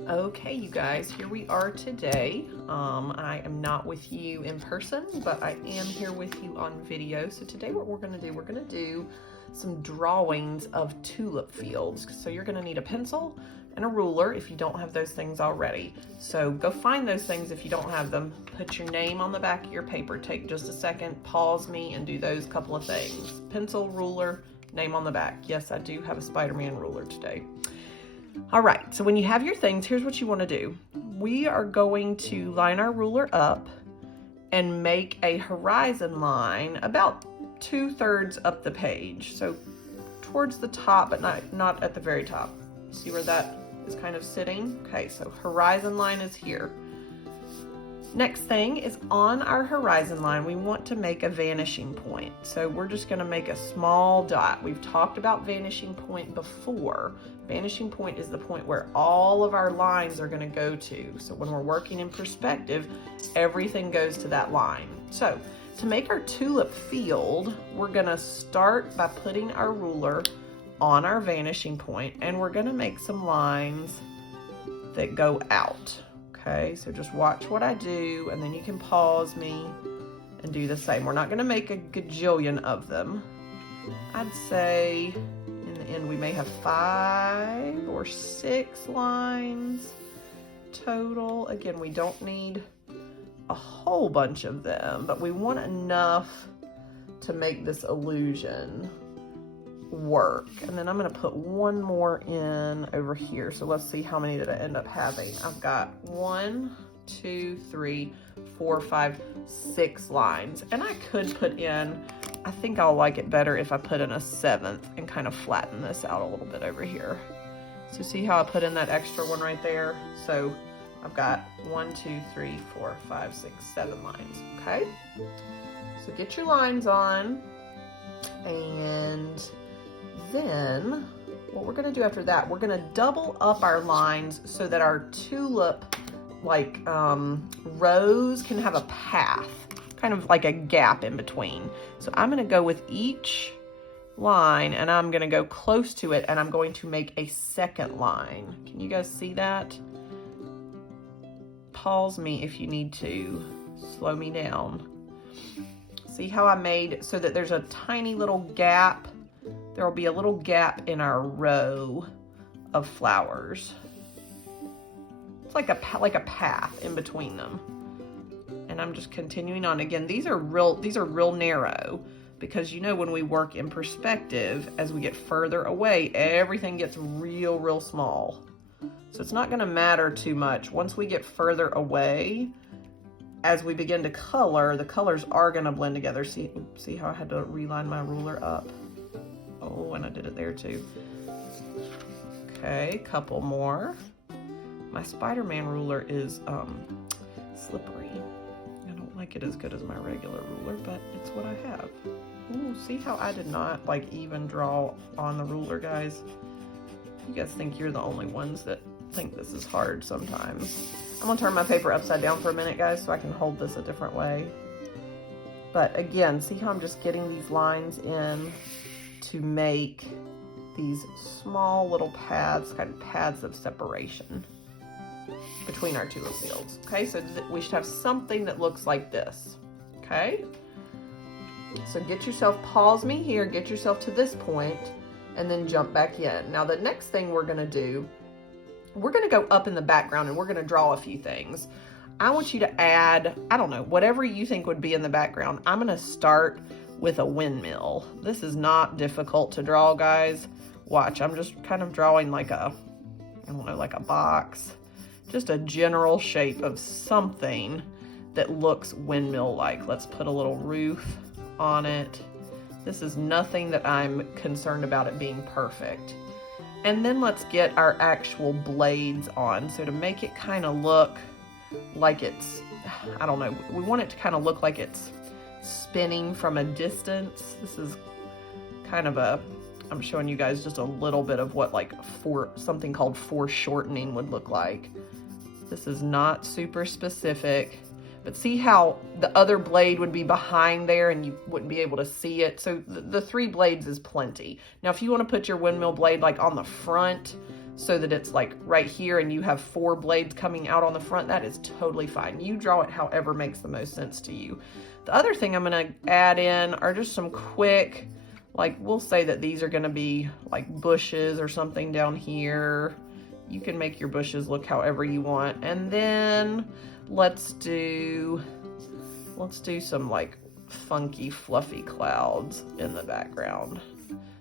Okay, you guys, here we are today. I am not with you in person, but I am here with you on video. So today what we're gonna do some drawings of tulip fields. So you're gonna need a pencil and a ruler if you don't have those things already. So go find those things if you don't have them. Put your name on the back of your paper. Take just a second, pause me, and do those couple of things. Pencil, ruler, name on the back. Yes, I do have a Spider-Man ruler today. All right, so when you have your things, here's what you want to do. We are going to line our ruler up and make a horizon line about 2/3 up the page. So towards the top, but not at the very top. See where that is kind of sitting? Okay, so horizon line is here. Next thing is on our horizon line, we want to make a vanishing point. So we're just gonna make a small dot. We've talked about vanishing point before. Vanishing point is the point where all of our lines are gonna go to. So when we're working in perspective, everything goes to that line. So to make our tulip field, we're gonna start by putting our ruler on our vanishing point, and we're gonna make some lines that go out. Okay, so just watch what I do, and then you can pause me and do the same. We're not gonna make a gajillion of them. I'd say in the end we may have 5 or 6 lines total. Again, we don't need a whole bunch of them, but we want enough to make this illusion work. And then I'm going to put one more in over here. So let's see how many did I end up having. I've got 1, 2, 3, 4, 5, 6 lines. And I could put in, I think I'll like it better if I put in a 7th and kind of flatten this out a little bit over here. So see how I put in that extra one right there? So I've got 1, 2, 3, 4, 5, 6, 7 lines, okay? So get your lines on, and then what we're gonna do after that, we're gonna double up our lines so that our tulip rows can have a path, kind of like a gap in between. So I'm gonna go with each line and I'm gonna go close to it, and I'm going to make a second line. Can you guys see that? Pause me if you need to, slow me down. See how I made so that there's a tiny little gap? There will be a little gap in our row of flowers. It's like a path in between them. And I'm just continuing on. Again, these are real narrow, because you know when we work in perspective, as we get further away, everything gets real small. So it's not gonna matter too much. Once we get further away, as we begin to color, the colors are gonna blend together. See how I had to reline my ruler up? Oh, and I did it there too. Okay, couple more. My Spider-Man ruler is slippery. I don't like it as good as my regular ruler, but it's what I have. Ooh, see how I did not even draw on the ruler, guys? You guys think you're the only ones that think this is hard sometimes. I'm gonna turn my paper upside down for a minute, guys, so I can hold this a different way. But again, see how I'm just getting these lines in to make these small little paths, kind of paths of separation between our tulip fields. Okay, so we should have something that looks like this. Okay, so get yourself, pause me here, get yourself to this point, and then jump back in. Now the next thing we're gonna do, we're gonna go up in the background and we're gonna draw a few things. I want you to add, I don't know, whatever you think would be in the background. I'm gonna start with a windmill. This is not difficult to draw, guys. Watch, I'm just kind of drawing like a, I don't know, like a box. Just a general shape of something that looks windmill-like. Let's put a little roof on it. This is nothing that I'm concerned about it being perfect. And then let's get our actual blades on. So to make it kind of look like it's, I don't know, we want it to kind of look like it's spinning from a distance. This is kind of I'm showing you guys just a little bit of what something called foreshortening would look like. This is not super specific, but see how the other blade would be behind there and you wouldn't be able to see it. So the 3 blades is plenty. Now, if you want to put your windmill blade like on the front, so that it's like right here and you have 4 blades coming out on the front, that is totally fine. You draw it however makes the most sense to you. The other thing I'm gonna add in are just some quick, like we'll say that these are gonna be like bushes or something down here. You can make your bushes look however you want. And then let's do some like funky, fluffy clouds in the background.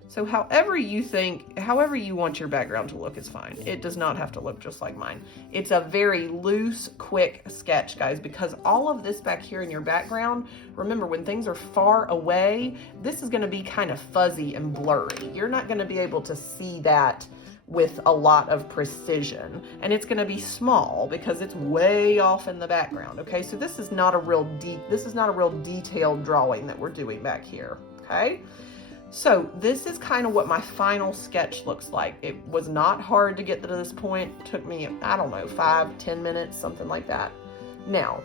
So however you want your background to look is fine. It does not have to look just like mine. It's a very loose, quick sketch, guys, because all of this back here in your background, remember when things are far away, this is gonna be kind of fuzzy and blurry. You're not gonna be able to see that with a lot of precision, and it's gonna be small because it's way off in the background, okay? So this is not a real detailed drawing that we're doing back here, okay? So this is kind of what my final sketch looks like. It was not hard to get to this point. It took me, I don't know, 5-10 minutes, something like that. Now,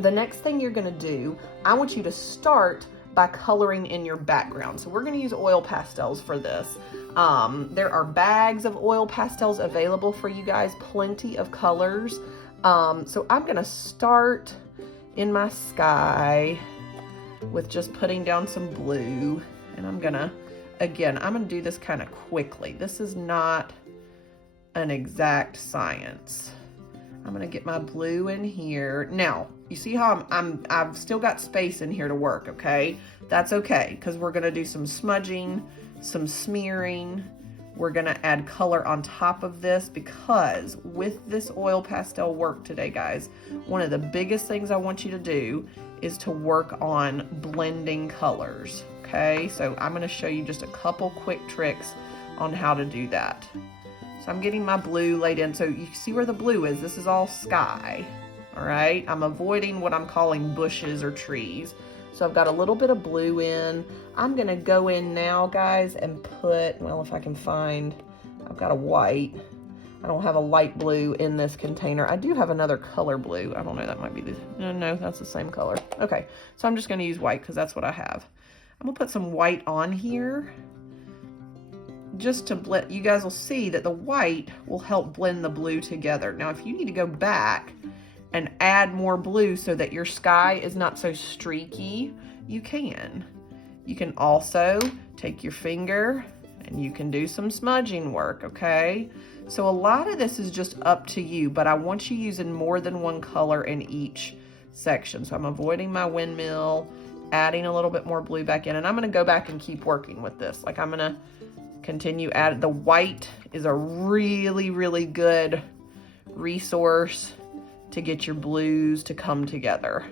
the next thing you're gonna do, I want you to start by coloring in your background. So we're gonna use oil pastels for this. There are bags of oil pastels available for you guys, plenty of colors. So I'm gonna start in my sky with just putting down some blue. And I'm gonna do this kind of quickly. This is not an exact science. I'm gonna get my blue in here. Now, you see how I've still got space in here to work, okay? That's okay, because we're gonna do some smudging, some smearing. We're gonna add color on top of this, because with this oil pastel work today, guys, one of the biggest things I want you to do is to work on blending colors, okay? So I'm gonna show you just a couple quick tricks on how to do that. So I'm getting my blue laid in. So you see where the blue is? This is all sky, all right? I'm avoiding what I'm calling bushes or trees. So I've got a little bit of blue in. I'm gonna go in now, guys, and put, well, if I can find, I've got a white. I don't have a light blue in this container. I do have another color blue. I don't know, that might be the, no, that's the same color. Okay, so I'm just gonna use white because that's what I have. I'm gonna put some white on here just to blend. You guys will see that the white will help blend the blue together. Now, if you need to go back and add more blue so that your sky is not so streaky, you can. You can also take your finger and you can do some smudging work, okay? So a lot of this is just up to you, but I want you using more than one color in each section. So I'm avoiding my windmill, adding a little bit more blue back in, and I'm gonna go back and keep working with this. Like I'm gonna continue add. The white is a really, really good resource to get your blues to come together.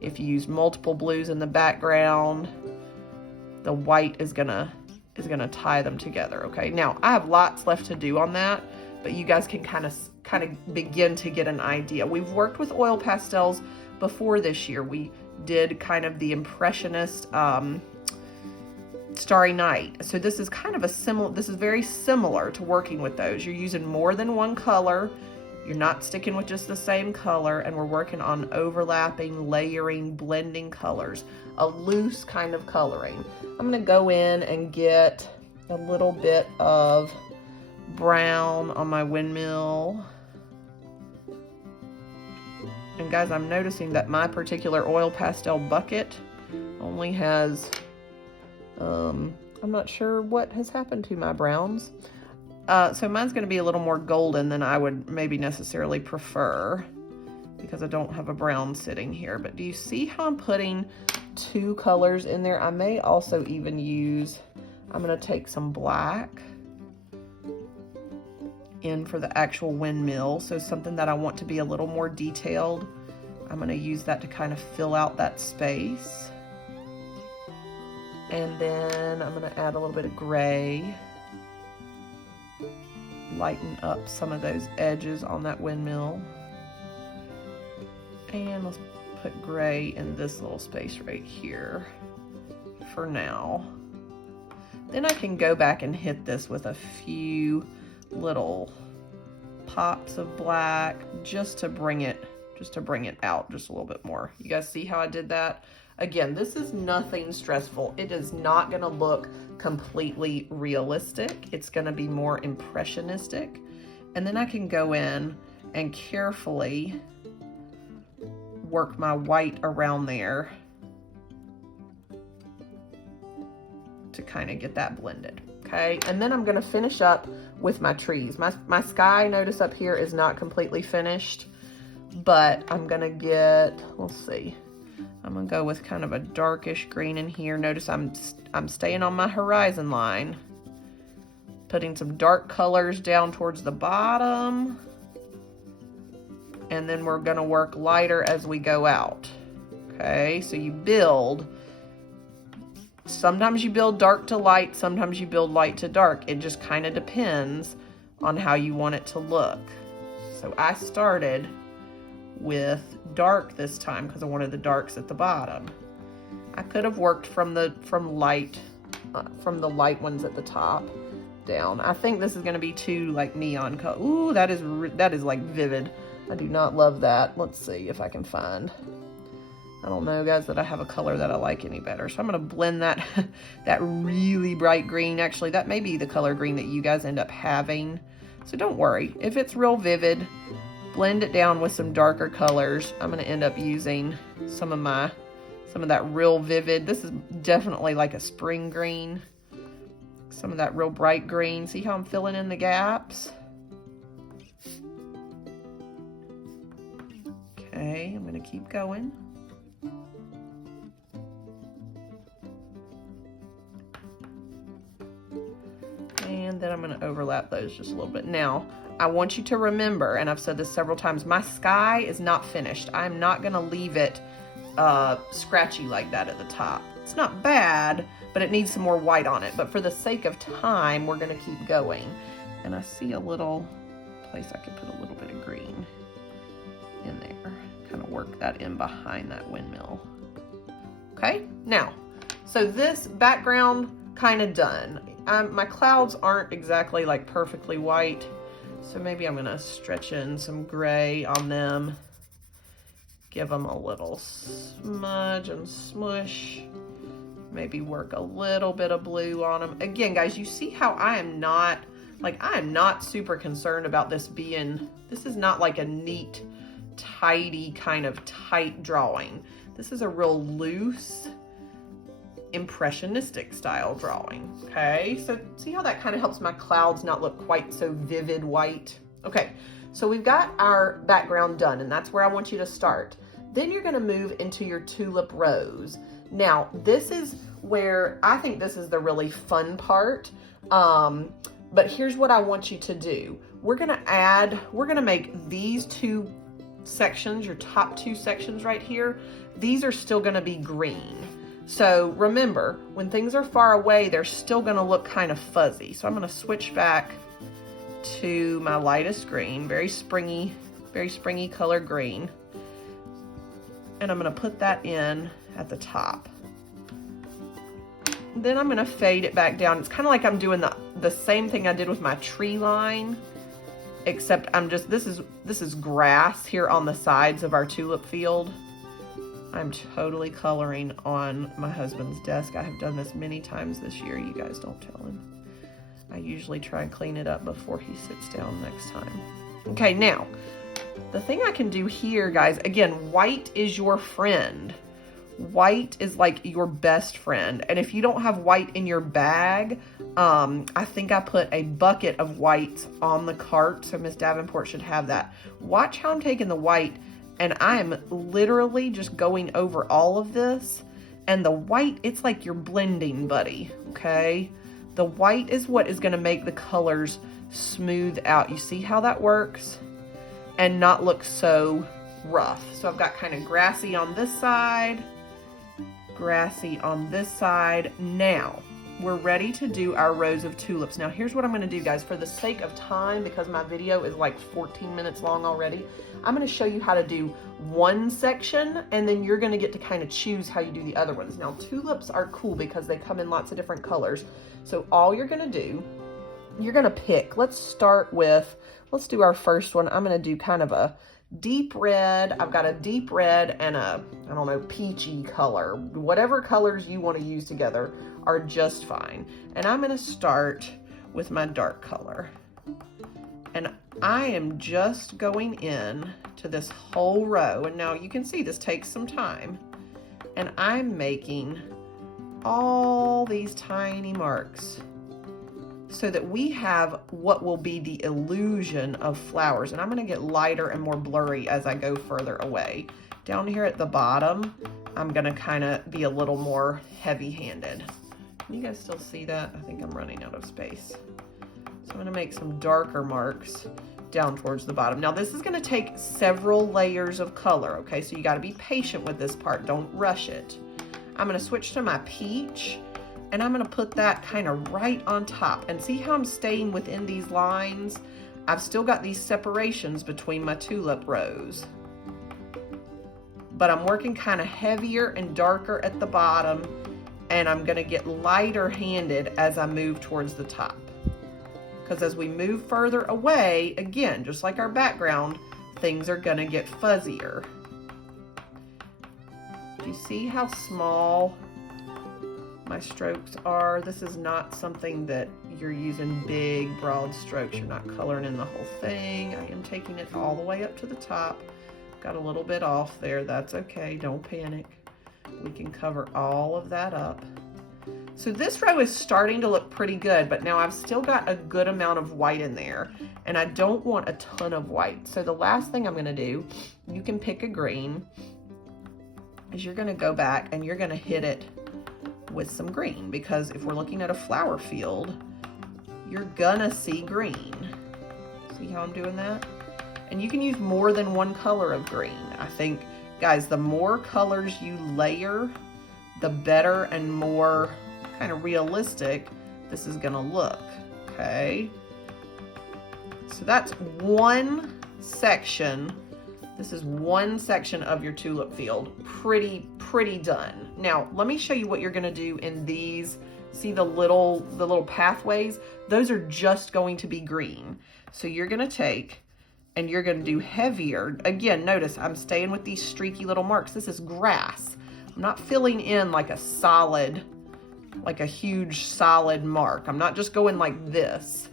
If you use multiple blues in the background, the white is gonna tie them together, okay? Now, I have lots left to do on that, but you guys can kind of begin to get an idea. We've worked with oil pastels before this year. We did kind of the Impressionist Starry Night. So this is kind of this is very similar to working with those. You're using more than one color. You're not sticking with just the same color, and we're working on overlapping, layering, blending colors, a loose kind of coloring. I'm gonna go in and get a little bit of brown on my windmill. And guys, I'm noticing that my particular oil pastel bucket only has, I'm not sure what has happened to my browns. So mine's going to be a little more golden than I would maybe necessarily prefer, because I don't have a brown sitting here. But do you see how I'm putting 2 colors in there? I may also even use, I'm going to take some black in for the actual windmill. So something that I want to be a little more detailed, I'm going to use that to kind of fill out that space. And then I'm going to add a little bit of gray. Lighten up some of those edges on that windmill. And let's put gray in this little space right here for now. Then I can go back and hit this with a few little pops of black just to bring it out just a little bit more. You guys see how I did that? Again, this is nothing stressful. It is not gonna look completely realistic. It's gonna be more impressionistic. And then I can go in and carefully work my white around there to kind of get that blended, okay? And then I'm gonna finish up with my trees. My sky, notice up here, is not completely finished, but I'm gonna get, let's see, I'm gonna go with kind of a darkish green in here. Notice I'm staying on my horizon line, putting some dark colors down towards the bottom, and then we're gonna work lighter as we go out, okay? So you build, sometimes you build dark to light, sometimes you build light to dark. It just kind of depends on how you want it to look. So I started with dark this time because I wanted the darks at the bottom. I could have worked from the light ones at the top down. I think this is going to be too like neon color. Ooh, that is like vivid. I do not love that. Let's see if I can find. I don't know, guys, that I have a color that I like any better. So I'm going to blend that that really bright green. Actually, that may be the color green that you guys end up having. So don't worry. If it's real vivid, blend it down with some darker colors. I'm going to end up using some of that real vivid. This is definitely like a spring green. Some of that real bright green. See how I'm filling in the gaps? Okay, I'm going to keep going. And then I'm going to overlap those just a little bit. Now, I want you to remember, and I've said this several times, my sky is not finished. I'm not going to leave it scratchy like that at the top. It's not bad, but it needs some more white on it. But for the sake of time, we're going to keep going. And I see a little place I could put a little bit of green in there. Kind of work that in behind that windmill. Okay, now, so this background kind of done. My clouds aren't exactly like perfectly white, so maybe I'm gonna stretch in some gray on them, give them a little smudge and smush, maybe work a little bit of blue on them. Again, guys, you see how I am not super concerned about this being, this is not like a neat, tidy kind of tight drawing. This is a real loose, impressionistic style drawing. Okay, so see how that kind of helps my clouds not look quite so vivid white. Okay, so we've got our background done, and that's where I want you to start. Then you're going to move into your tulip rose. Now, this is where I think this is the really fun part. But here's what I want you to do. We're going to make these two sections, your top two sections right here, these are still going to be green. So remember, when things are far away, they're still going to look kind of fuzzy. So I'm going to switch back to my lightest green, very springy color green. And I'm going to put that in at the top. Then I'm going to fade it back down. It's kind of like I'm doing the same thing I did with my tree line, except this is grass here on the sides of our tulip field. I'm totally coloring on my husband's desk. I have done this many times this year. You guys don't tell him. I usually try and clean it up before he sits down next time. Okay, now, the thing I can do here, guys, again, white is your friend. White is like your best friend. And if you don't have white in your bag, I think I put a bucket of whites on the cart, so Miss Davenport should have that. Watch how I'm taking the white, and I'm literally just going over all of this. And the white, it's like your blending buddy, okay? The white is what is gonna make the colors smooth out. You see how that works? And not look so rough. So I've got kind of grassy on this side, grassy on this side. Now, we're ready to do our rows of tulips. Now, here's what I'm gonna do, guys. For the sake of time, because my video is like 14 minutes long already, I'm gonna show you how to do one section, and then you're gonna get to kind of choose how you do the other ones. Now, tulips are cool because they come in lots of different colors. So all you're gonna do, you're gonna pick, let's do our first one. I'm gonna do kind of a deep red. I've got a deep red and a, I don't know, peachy color. Whatever colors you want to use together are just fine. And I'm going to start with my dark color. And I am just going in to this whole row. And now you can see this takes some time. And I'm making all these tiny marks so that we have what will be the illusion of flowers. And I'm going to get lighter and more blurry as I go further away. Down here at the bottom, I'm going to kind of be a little more heavy-handed. Can you guys still see that? I think I'm running out of space. So I'm going to make some darker marks down towards the bottom. Now this is going to take several layers of color, okay? So you got to be patient with this part. Don't rush it. I'm going to switch to my peach, and I'm going to put that kind of right on top. And see how I'm staying within these lines? I've still got these separations between my tulip rows. But I'm working kind of heavier and darker at the bottom, and I'm going to get lighter handed as I move towards the top. Because as we move further away, again, just like our background, things are going to get fuzzier. Do you see how small my strokes are? This is not something that you're using big, broad strokes. You're not coloring in the whole thing. I am taking it all the way up to the top. Got a little bit off there. That's okay. Don't panic. We can cover all of that up. So this row is starting to look pretty good, but now I've still got a good amount of white in there, and I don't want a ton of white. So the last thing I'm going to do, you can pick a green, is you're going to go back and you're going to hit it with some green, because if we're looking at a flower field, you're gonna see green. See how I'm doing that? And you can use more than one color of green. I think, guys, the more colors you layer, the better and more kind of realistic this is gonna look, okay? So that's one section. This is one section of your tulip field. Pretty done. Now, let me show you what you're gonna do in these. See the little pathways? Those are just going to be green. So you're gonna take and you're gonna do heavier. Again, notice I'm staying with these streaky little marks. This is grass. I'm not filling in like a solid, like a huge solid mark. I'm not just going like this.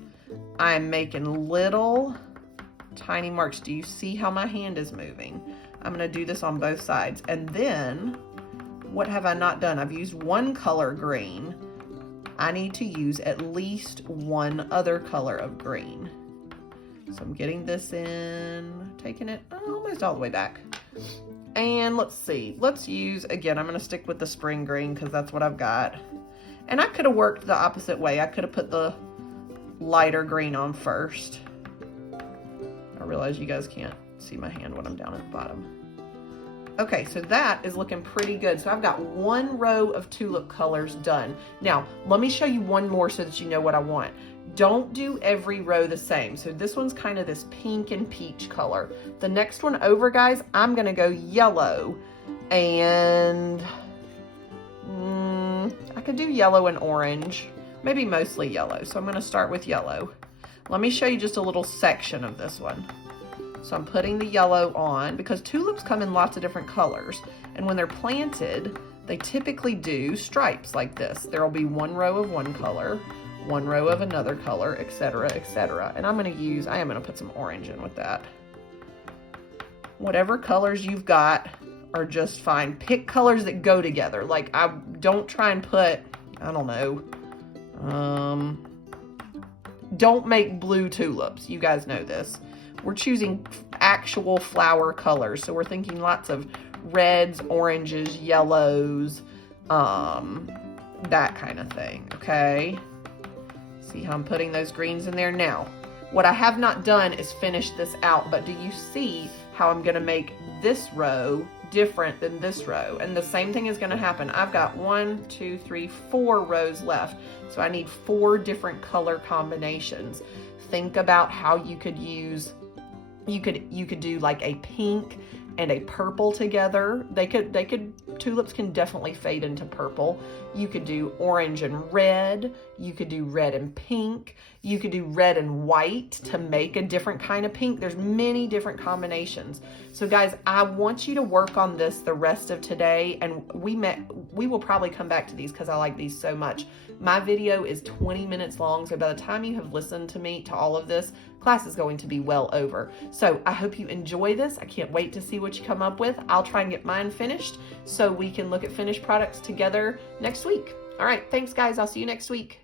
I'm making little tiny marks. Do you see how my hand is moving? I'm going to do this on both sides. And then, what have I not done? I've used one color green. I need to use at least one other color of green. So I'm getting this in, taking it almost all the way back. And let's see, let's use, again, I'm going to stick with the spring green because that's what I've got. And I could have worked the opposite way. I could have put the lighter green on first. I realize you guys can't see my hand when I'm down at the bottom. Okay, so that is looking pretty good. So I've got one row of tulip colors done. Now, let me show you one more so that you know what I want. Don't do every row the same. So this one's kind of this pink and peach color. The next one over, guys, I'm gonna go yellow, and I could do yellow and orange, maybe mostly yellow. So I'm gonna start with yellow. Let me show you just a little section of this one. So I'm putting the yellow on because tulips come in lots of different colors. And when they're planted, they typically do stripes like this. There'll be one row of one color, one row of another color, etc., etc. And I am gonna put some orange in with that. Whatever colors you've got are just fine. Pick colors that go together. Like, I don't try and put, I don't know, don't make blue tulips. You guys know this. We're choosing actual flower colors. So we're thinking lots of reds, oranges, yellows, that kind of thing, okay? See how I'm putting those greens in there? Now, what I have not done is finish this out, but do you see how I'm gonna make this row different than this row? And the same thing is gonna happen. I've got 1, 2, 3, 4 rows left. So I need 4 different color combinations. Think about how you could use, you could do like a pink and a purple together. They could tulips can definitely fade into purple. You could do orange and red. You could do red and pink. You could do red and white to make a different kind of pink. There's many different combinations. So guys, I want you to work on this the rest of today, and we will probably come back to these because I like these so much. My video is 20 minutes long, so by the time you have listened to me to all of this, class is going to be well over. So I hope you enjoy this. I can't wait to see what you come up with. I'll try and get mine finished so we can look at finished products together next week. All right, thanks guys. I'll see you next week.